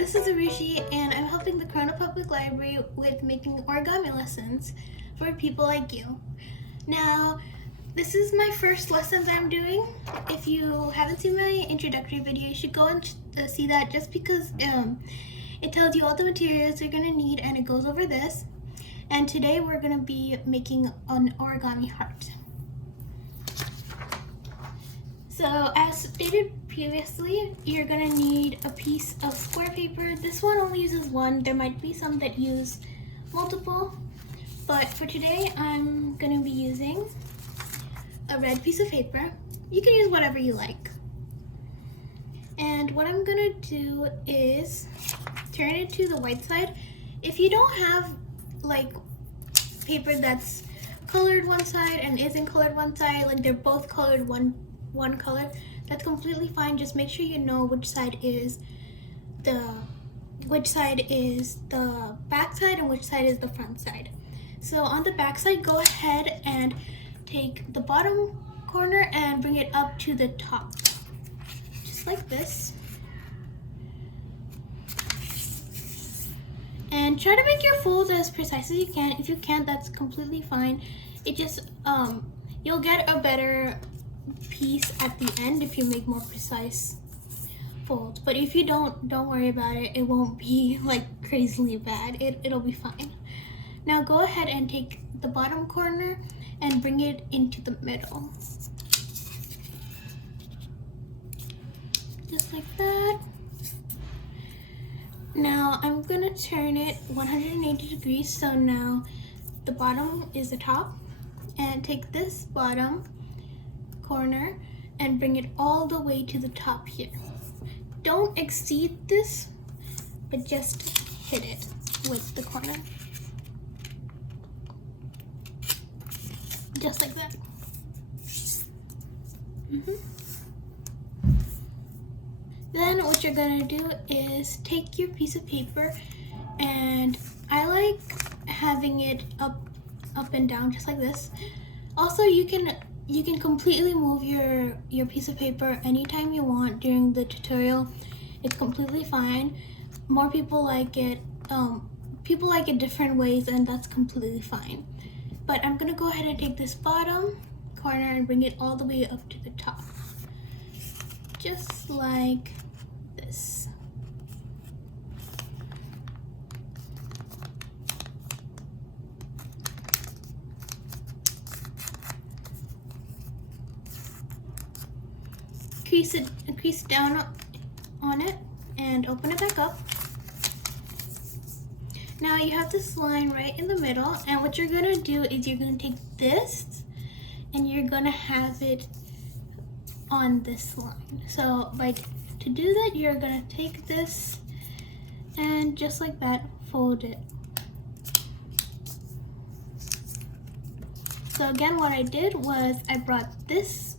this is Arushi, and I'm helping the Corona Public Library with making origami lessons for people like you. Now, this is my first lessons I'm doing. If you haven't seen my introductory video, you should go and see that, just because it tells you all the materials you're gonna need, and it goes over this. And today we're gonna be making an origami heart. So as stated previously, you're gonna need a piece of square paper. This one only uses one. There might be some that use multiple, but for today I'm gonna be using a red piece of paper. You can use whatever you like. And what I'm gonna do is turn it to the white side. If you don't have like paper that's colored one side and isn't colored one side, like they're both colored one color, that's completely fine. Just make sure you know which side is the back side and which side is the front side. So on the back side, go ahead and take the bottom corner and bring it up to the top, just like this. And try to make your folds as precise as you can. If you can't, that's completely fine. It just you'll get a better piece at the end if you make more precise folds. But if you don't worry about it. It won't be like crazily bad. It'll be fine. Now go ahead and take the bottom corner and bring it into the middle, just like that. Now I'm gonna turn it 180 degrees, so now the bottom is the top, and take this bottom corner and bring it all the way to the top here. Don't exceed this, but just hit it with the corner, just like that. Then what you're gonna do is take your piece of paper, and I like having it up and down, just like this. Also, you can completely move your piece of paper anytime you want during the tutorial. It's completely fine. More people like it. People like it different ways, and that's completely fine. But I'm gonna go ahead and take this bottom corner and bring it all the way up to the top, just like this. Crease down on it and open it back up. Now you have this line right in the middle, and what you're gonna do is you're gonna take this and you're gonna have it on this line. So to do that, you're gonna take this and just like that, fold it. So again, what I did was I brought this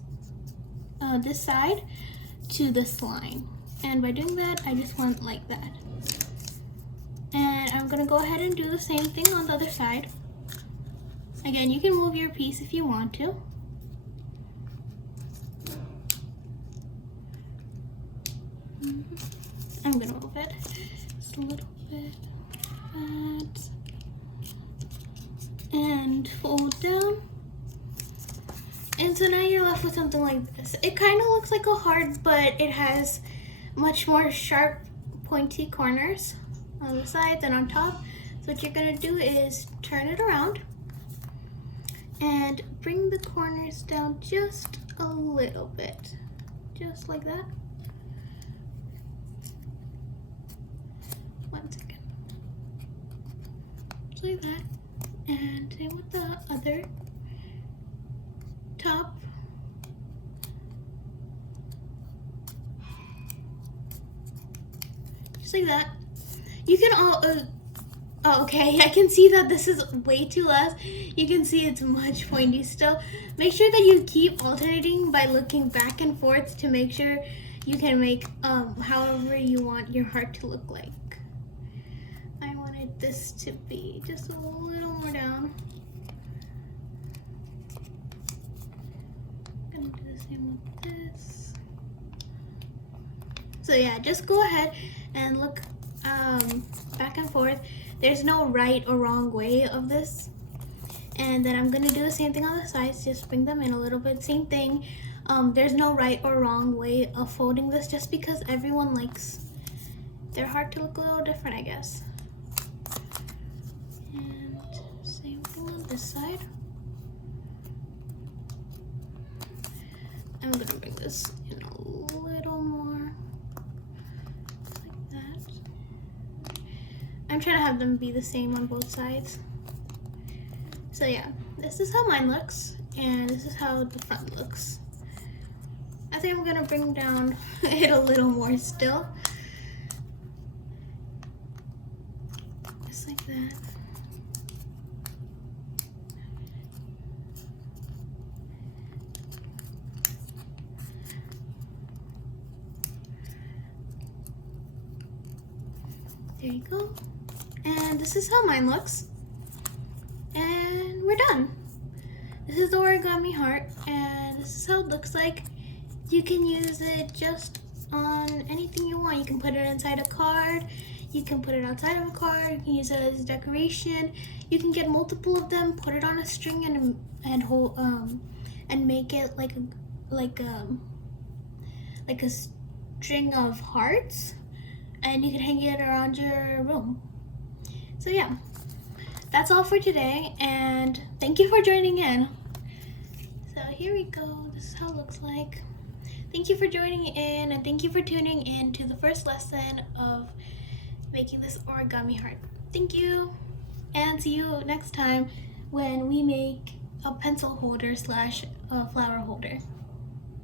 side to this line, and by doing that, I just went like that. And I'm gonna go ahead and do the same thing on the other side. Again, you can move your piece if you want to. I'm gonna move it just a little bit, like that, and fold down. And so now you're left with something like this. It kind of looks like a heart, but it has much more sharp, pointy corners on the sides and on top. So what you're gonna do is turn it around and bring the corners down just a little bit, just like that. One second. Just like that. And same with the other top. Just like that. You can all okay, I can see that this is way too less. You can see it's much pointy still. Make sure that you keep alternating by looking back and forth to make sure you can make however you want your heart to look like. I wanted this to be just a little more down. I'm gonna do the same with this. So yeah, just go ahead and look back and forth. There's no right or wrong way of this. And then I'm gonna do the same thing on the sides, just bring them in a little bit, same thing. There's no right or wrong way of folding this, just because everyone likes their heart to look a little different, I guess. And same thing on this side. I'm gonna bring this in a little more, like that. I'm trying to have them be the same on both sides. So yeah, this is how mine looks, and this is how the front looks. I think I'm gonna bring down it a little more still. Just like that. There you go. And this is how mine looks. And we're done. This is the origami heart, and this is how it looks like. You can use it just on anything you want. You can put it inside a card, you can put it outside of a card, you can use it as decoration. You can get multiple of them, put it on a string, and hold and make it like a string of hearts, and you can hang it around your room. So yeah, that's all for today, and thank you for joining in. So here we go. This is how it looks like. Thank you for joining in, and thank you for tuning in to the first lesson of making this origami heart. Thank you, and see you next time when we make a pencil holder slash a flower holder.